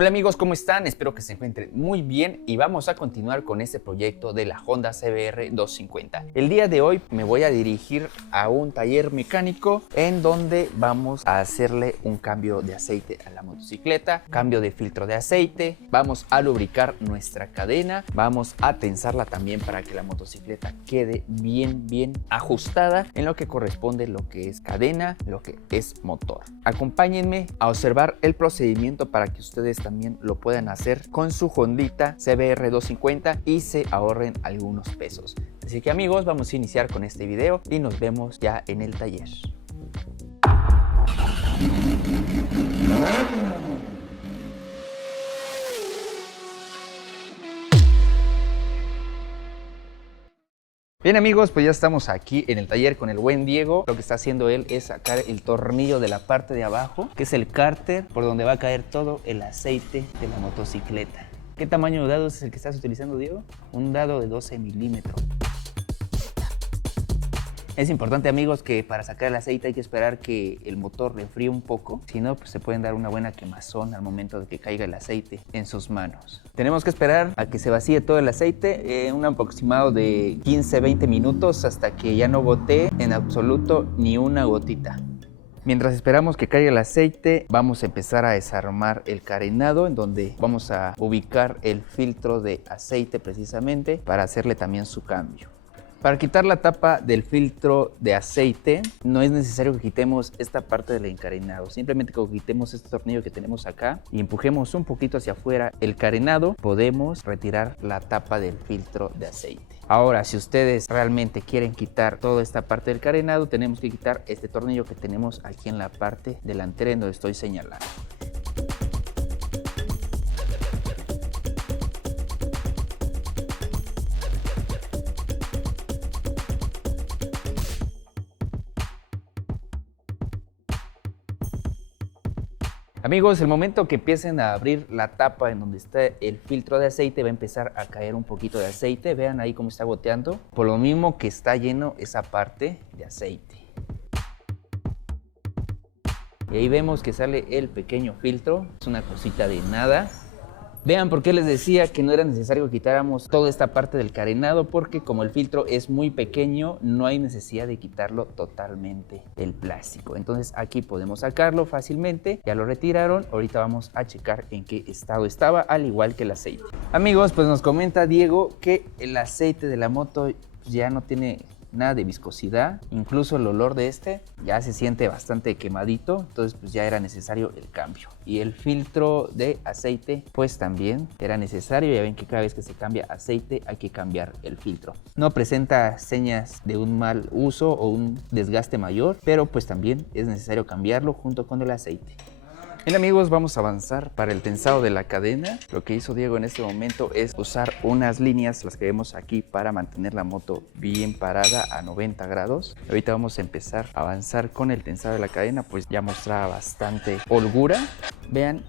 Hola amigos, ¿cómo están? Espero que se encuentren muy bien y vamos a continuar con este proyecto de la Honda CBR 250. El día de hoy me voy a dirigir a un taller mecánico en donde vamos a hacerle un cambio de aceite a la motocicleta, cambio de filtro de aceite, vamos a lubricar nuestra cadena, vamos a tensarla también para que la motocicleta quede bien ajustada en lo que corresponde lo que es cadena, lo que es motor. Acompáñenme a observar el procedimiento para que ustedes también lo puedan hacer con su Hondita CBR 250 y se ahorren algunos pesos. Así que amigos, vamos a iniciar con este video y nos vemos ya en el taller. Bien amigos, pues ya estamos aquí en el taller con el buen Diego. Lo que está haciendo él es sacar el tornillo de la parte de abajo, que es el cárter por donde va a caer todo el aceite de la motocicleta. ¿Qué tamaño de dado es el que estás utilizando, Diego? Un dado de 12 milímetros. Es importante amigos que para sacar el aceite hay que esperar que el motor le enfríe un poco, si no pues se pueden dar una buena quemazón al momento de que caiga el aceite en sus manos. Tenemos que esperar a que se vacíe todo el aceite, un aproximado de 15-20 minutos hasta que ya no gotee en absoluto ni una gotita. Mientras esperamos que caiga el aceite, vamos a empezar a desarmar el carenado en donde vamos a ubicar el filtro de aceite precisamente para hacerle también su cambio. Para quitar la tapa del filtro de aceite no es necesario que quitemos esta parte del encarenado, simplemente que quitemos este tornillo que tenemos acá y empujemos un poquito hacia afuera el carenado, podemos retirar la tapa del filtro de aceite. Ahora, si ustedes realmente quieren quitar toda esta parte del carenado, tenemos que quitar este tornillo que tenemos aquí en la parte delantera en donde estoy señalando. Amigos, el momento que empiecen a abrir la tapa en donde está el filtro de aceite, va a empezar a caer un poquito de aceite. Vean ahí cómo está goteando, por lo mismo que está lleno esa parte de aceite. Y ahí vemos que sale el pequeño filtro, es una cosita de nada. Vean por qué les decía que no era necesario que quitáramos toda esta parte del carenado, porque como el filtro es muy pequeño, no hay necesidad de quitarlo totalmente el plástico. Entonces aquí podemos sacarlo fácilmente, ya lo retiraron, ahorita vamos a checar en qué estado estaba, al igual que el aceite. Amigos, pues nos comenta Diego que el aceite de la moto ya no tiene nada de viscosidad, incluso el olor de este ya se siente bastante quemadito, entonces pues ya era necesario el cambio. Y el filtro de aceite pues también era necesario, ya ven que cada vez que se cambia aceite hay que cambiar el filtro. No presenta señas de un mal uso o un desgaste mayor, pero pues también es necesario cambiarlo junto con el aceite. Bien amigos, vamos a avanzar para el tensado de la cadena. Lo que hizo Diego en este momento es usar unas líneas, las que vemos aquí, para mantener la moto bien parada a 90 grados. Ahorita vamos a empezar a avanzar con el tensado de la cadena, pues ya mostraba bastante holgura. Vean,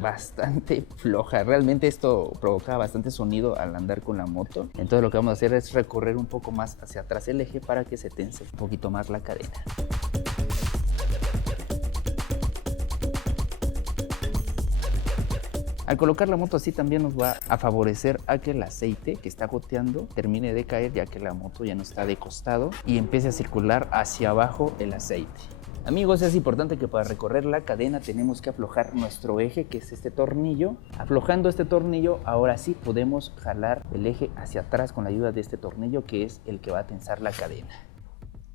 bastante floja. Realmente esto provocaba bastante sonido al andar con la moto. Entonces lo que vamos a hacer es recorrer un poco más hacia atrás el eje para que se tense un poquito más la cadena. Al colocar la moto así también nos va a favorecer a que el aceite que está goteando termine de caer, ya que la moto ya no está de costado y empiece a circular hacia abajo el aceite. Amigos, es importante que para recorrer la cadena tenemos que aflojar nuestro eje, que es este tornillo. Aflojando este tornillo, ahora sí podemos jalar el eje hacia atrás con la ayuda de este tornillo, que es el que va a tensar la cadena.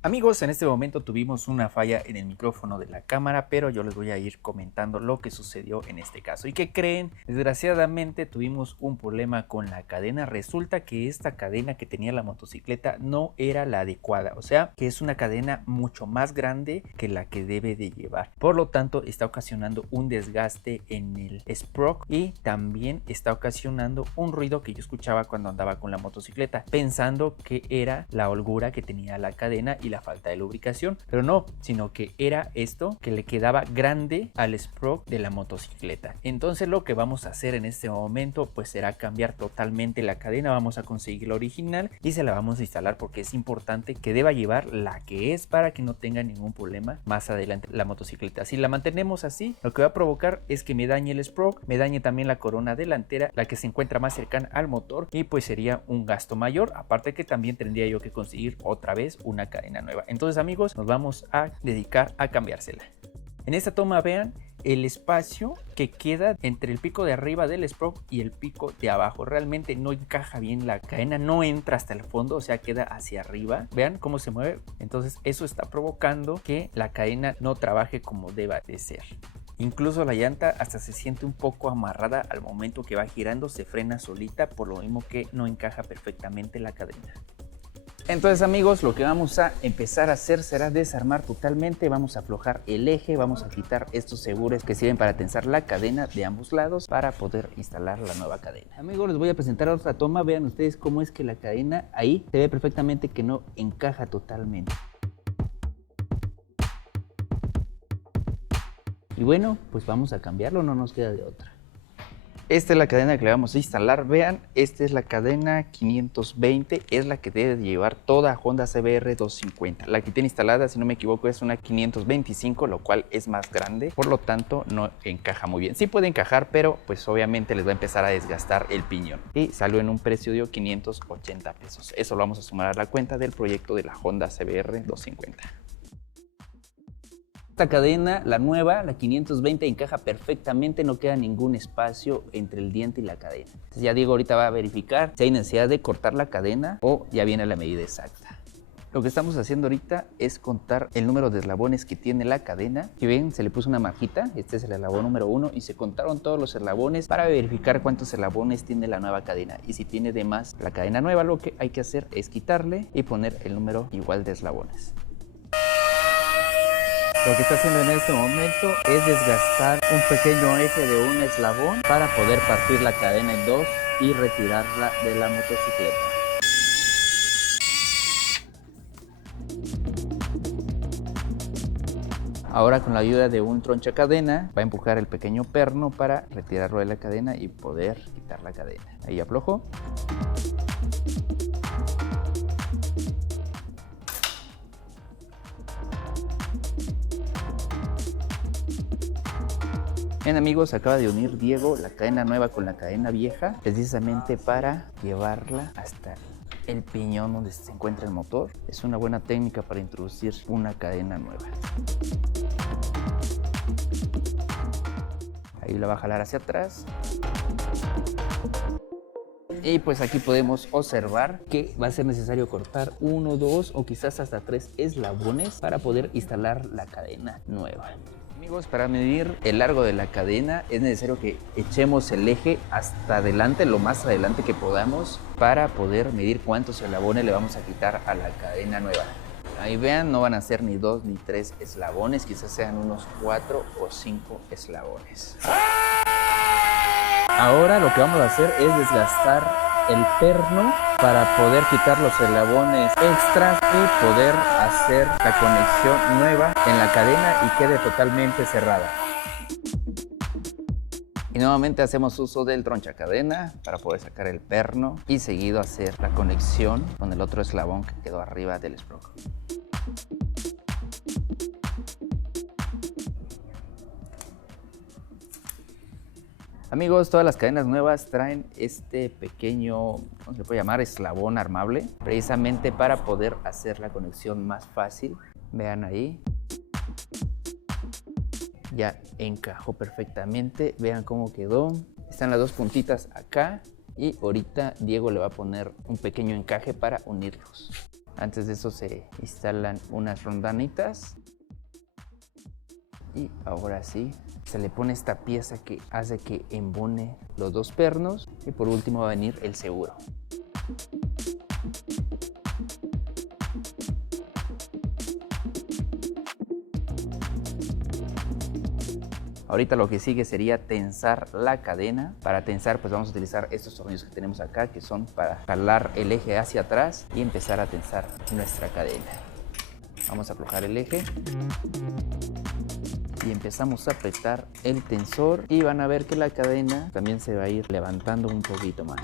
Amigos, en este momento tuvimos una falla en el micrófono de la cámara, pero yo les voy a ir comentando lo que sucedió en este caso. ¿Y qué creen? Desgraciadamente tuvimos un problema con la cadena. Resulta que esta cadena que tenía la motocicleta no era la adecuada, o sea que es una cadena mucho más grande que la que debe de llevar. Por lo tanto, está ocasionando un desgaste en el sprock y también está ocasionando un ruido que yo escuchaba cuando andaba con la motocicleta, pensando que era la holgura que tenía la cadena y la la falta de lubricación, pero no, sino que era esto que le quedaba grande al sprock de la motocicleta. Entonces lo que vamos a hacer en este momento pues será cambiar totalmente la cadena. Vamos a conseguir la original y se la vamos a instalar, porque es importante que deba llevar la que es para que no tenga ningún problema más adelante la motocicleta. Si la mantenemos así, lo que va a provocar es que me dañe el sprock, me dañe también la corona delantera, la que se encuentra más cercana al motor, y pues sería un gasto mayor, aparte que también tendría yo que conseguir otra vez una cadena nueva. Entonces amigos, nos vamos a dedicar a cambiársela. En esta toma vean el espacio que queda entre el pico de arriba del sprock y el pico de abajo. Realmente no encaja bien, la cadena no entra hasta el fondo, o sea, queda hacia arriba. Vean cómo se mueve. Entonces eso está provocando que la cadena no trabaje como deba de ser. Incluso la llanta hasta se siente un poco amarrada al momento que va girando, se frena solita, por lo mismo que no encaja perfectamente la cadena. Entonces amigos, lo que vamos a empezar a hacer será desarmar totalmente. Vamos a aflojar el eje, vamos a quitar estos segures que sirven para tensar la cadena de ambos lados para poder instalar la nueva cadena. Amigos, les voy a presentar otra toma. Vean ustedes cómo es que la cadena ahí se ve perfectamente que no encaja totalmente. Y bueno, pues vamos a cambiarlo, no nos queda de otra. Esta es la cadena que le vamos a instalar. Vean, esta es la cadena 520, es la que debe llevar toda Honda CBR 250. La que tiene instalada, si no me equivoco, es una 525, lo cual es más grande, por lo tanto no encaja muy bien. Sí puede encajar, pero pues obviamente les va a empezar a desgastar el piñón. Y salió en un precio de 580 pesos. Eso lo vamos a sumar a la cuenta del proyecto de la Honda CBR 250. Esta cadena, la nueva, la 520, encaja perfectamente, no queda ningún espacio entre el diente y la cadena. Entonces ya Diego ahorita va a verificar si hay necesidad de cortar la cadena o ya viene la medida exacta. Lo que estamos haciendo ahorita es contar el número de eslabones que tiene la cadena. Y ven, se le puso una marquita, este es el eslabón número 1 y se contaron todos los eslabones para verificar cuántos eslabones tiene la nueva cadena. Y si tiene de más la cadena nueva, lo que hay que hacer es quitarle y poner el número igual de eslabones. Lo que está haciendo en este momento es desgastar un pequeño eje de un eslabón para poder partir la cadena en dos y retirarla de la motocicleta. Ahora con la ayuda de un tronchacadena va a empujar el pequeño perno para retirarlo de la cadena y poder quitar la cadena. Ahí aflojo. Bien amigos, acaba de unir Diego la cadena nueva con la cadena vieja precisamente para llevarla hasta el piñón donde se encuentra el motor. Es una buena técnica para introducir una cadena nueva. Ahí la va a jalar hacia atrás. Y pues aquí podemos observar que va a ser necesario cortar 1, 2 o quizás hasta 3 eslabones para poder instalar la cadena nueva. Amigos, para medir el largo de la cadena es necesario que echemos el eje hasta adelante, lo más adelante que podamos, para poder medir cuántos eslabones le vamos a quitar a la cadena nueva. Ahí vean, no van a ser ni 2 ni 3 eslabones, quizás sean unos 4 o 5 eslabones. Ahora lo que vamos a hacer es desgastar el perno para poder quitar los eslabones extras y poder hacer la conexión nueva en la cadena y quede totalmente cerrada. Y nuevamente hacemos uso del tronchacadena para poder sacar el perno y seguido hacer la conexión con el otro eslabón que quedó arriba del sprock. Amigos, todas las cadenas nuevas traen este pequeño, ¿cómo se puede llamar? Eslabón armable, precisamente para poder hacer la conexión más fácil. Vean ahí. Ya encajó perfectamente, vean cómo quedó. Están las dos puntitas acá y ahorita Diego le va a poner un pequeño encaje para unirlos. Antes de eso se instalan unas rondanitas. Y ahora sí, se le pone esta pieza que hace que embone los dos pernos. Y por último va a venir el seguro. Ahorita lo que sigue sería tensar la cadena. Para tensar pues vamos a utilizar estos tornillos que tenemos acá, que son para jalar el eje hacia atrás y empezar a tensar nuestra cadena. Vamos a aflojar el eje. Y empezamos a apretar el tensor y van a ver que la cadena también se va a ir levantando un poquito más.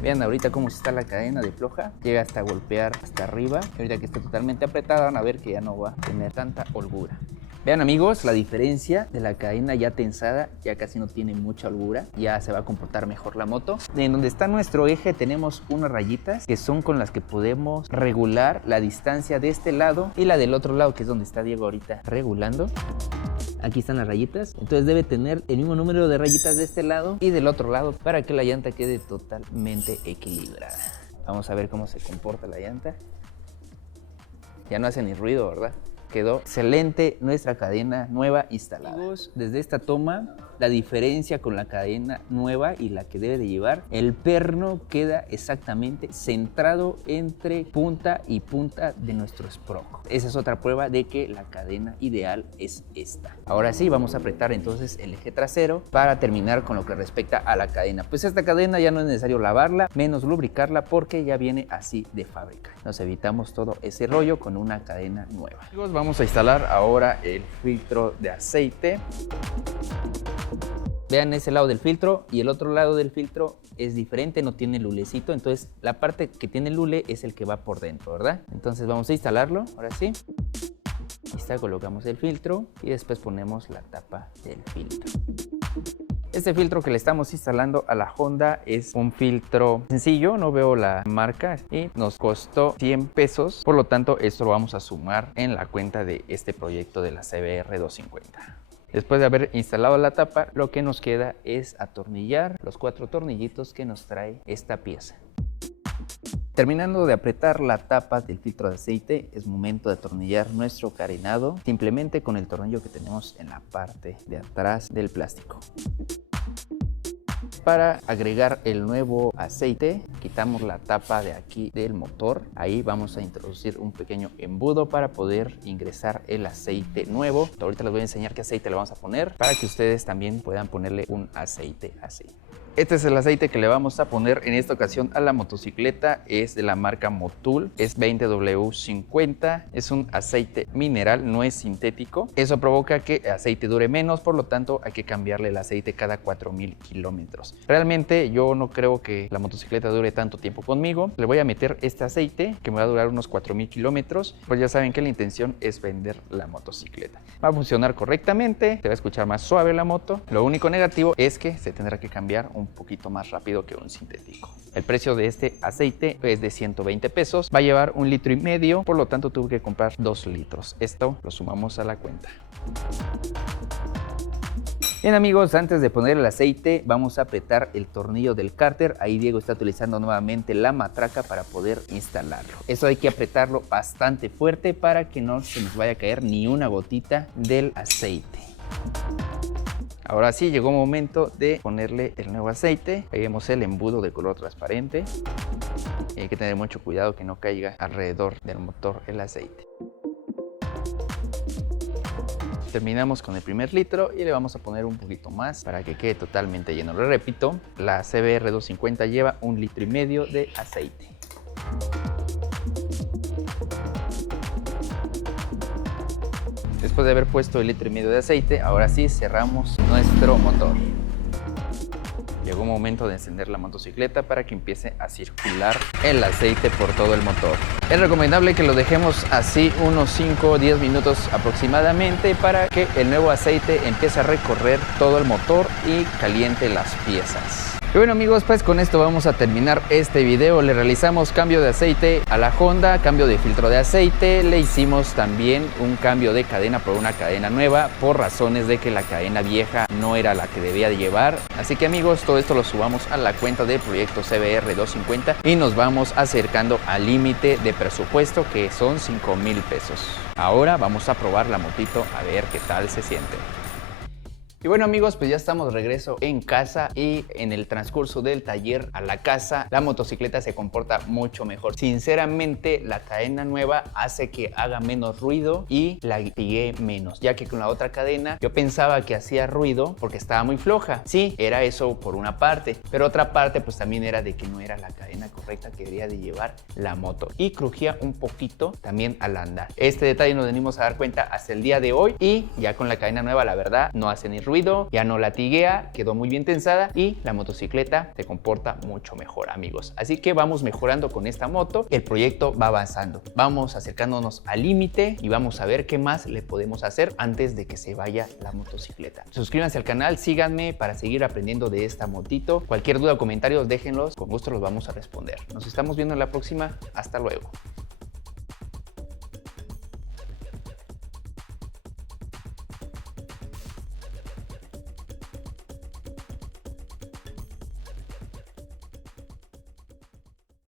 Vean ahorita cómo está la cadena de floja, llega hasta golpear hasta arriba. Ahorita que está totalmente apretada van a ver que ya no va a tener tanta holgura. Vean amigos, la diferencia de la cadena ya tensada, ya casi no tiene mucha holgura, ya se va a comportar mejor la moto. En donde está nuestro eje tenemos unas rayitas que son con las que podemos regular la distancia de este lado y la del otro lado, que es donde está Diego ahorita regulando. Aquí están las rayitas, entonces debe tener el mismo número de rayitas de este lado y del otro lado para que la llanta quede totalmente equilibrada. Vamos a ver cómo se comporta la llanta. Ya no hace ni ruido, ¿verdad? Quedó excelente nuestra cadena nueva instalada. Desde esta toma, la diferencia con la cadena nueva y la que debe de llevar, el perno queda exactamente centrado entre punta y punta de nuestro sproco. Esa es otra prueba de que la cadena ideal es esta. Ahora sí, vamos a apretar entonces el eje trasero para terminar con lo que respecta a la cadena. Pues esta cadena ya no es necesario lavarla, menos lubricarla porque ya viene así de fábrica. Nos evitamos todo ese rollo con una cadena nueva. Vamos a instalar ahora el filtro de aceite. Vean ese lado del filtro y el otro lado del filtro es diferente, no tiene lulecito, entonces la parte que tiene lule es el que va por dentro, ¿verdad? Entonces vamos a instalarlo, ahora sí. Ahí está, colocamos el filtro y después ponemos la tapa del filtro. Este filtro que le estamos instalando a la Honda es un filtro sencillo, no veo la marca y nos costó 100 pesos. Por lo tanto, esto lo vamos a sumar en la cuenta de este proyecto de la CBR 250. Después de haber instalado la tapa, lo que nos queda es atornillar los 4 tornillitos que nos trae esta pieza. Terminando de apretar la tapa del filtro de aceite, es momento de atornillar nuestro carenado simplemente con el tornillo que tenemos en la parte de atrás del plástico. Para agregar el nuevo aceite, quitamos la tapa de aquí del motor. Ahí vamos a introducir un pequeño embudo para poder ingresar el aceite nuevo. Ahorita les voy a enseñar qué aceite le vamos a poner para que ustedes también puedan ponerle un aceite así. Este es el aceite que le vamos a poner en esta ocasión a la motocicleta, es de la marca Motul, es 20W50, es un aceite mineral, no es sintético. Eso provoca que el aceite dure menos, por lo tanto hay que cambiarle el aceite cada 4000 kilómetros. Realmente yo no creo que la motocicleta dure tanto tiempo conmigo. Le voy a meter este aceite que me va a durar unos 4000 kilómetros, pues ya saben que la intención es vender la motocicleta. Va a funcionar correctamente, se va a escuchar más suave la moto. Lo único negativo es que se tendrá que cambiar un poquito más rápido que un sintético. El precio de este aceite es de 120 pesos, va a llevar 1,5 litros, por lo tanto tuve que comprar 2 litros. Esto lo sumamos a la cuenta. Bien amigos, antes de poner el aceite vamos a apretar el tornillo del cárter. Ahí Diego está utilizando nuevamente la matraca para poder instalarlo. Eso hay que apretarlo bastante fuerte para que no se nos vaya a caer ni una gotita del aceite. Ahora sí, llegó el momento de ponerle el nuevo aceite. Ahí vemos el embudo de color transparente. Y hay que tener mucho cuidado que no caiga alrededor del motor el aceite. Terminamos con el primer litro y le vamos a poner un poquito más para que quede totalmente lleno. Lo repito, la CBR 250 lleva 1,5 litros de aceite. Después de haber puesto 1,5 litros de aceite, ahora sí cerramos nuestro motor. Llegó el momento de encender la motocicleta para que empiece a circular el aceite por todo el motor. Es recomendable que lo dejemos así unos 5 o 10 minutos aproximadamente para que el nuevo aceite empiece a recorrer todo el motor y caliente las piezas. Y bueno amigos, pues con esto vamos a terminar este video. Le realizamos cambio de aceite a la Honda, cambio de filtro de aceite, le hicimos también un cambio de cadena por una cadena nueva por razones de que la cadena vieja no era la que debía de llevar. Así que amigos, todo esto lo subamos a la cuenta del proyecto CBR 250 y nos vamos acercando al límite de presupuesto que son 5,000 pesos. Ahora vamos a probar la motito a ver qué tal se siente. Y bueno amigos, pues ya estamos de regreso en casa y en el transcurso del taller a la casa, la motocicleta se comporta mucho mejor. Sinceramente, la cadena nueva hace que haga menos ruido y la latiguee menos, ya que con la otra cadena yo pensaba que hacía ruido porque estaba muy floja. Sí, era eso por una parte, pero otra parte pues también era de que no era la cadena correcta que debería de llevar la moto y crujía un poquito también al andar. Este detalle nos venimos a dar cuenta hasta el día de hoy y ya con la cadena nueva la verdad no hace ni ruido, ya no latiguea, quedó muy bien tensada y la motocicleta se comporta mucho mejor amigos. Así que vamos mejorando con esta moto, el proyecto va avanzando, vamos acercándonos al límite y vamos a ver qué más le podemos hacer antes de que se vaya la motocicleta. Suscríbanse al canal, síganme para seguir aprendiendo de esta motito. Cualquier duda o comentarios déjenlos, con gusto los vamos a responder. Nos estamos viendo en la próxima, hasta luego.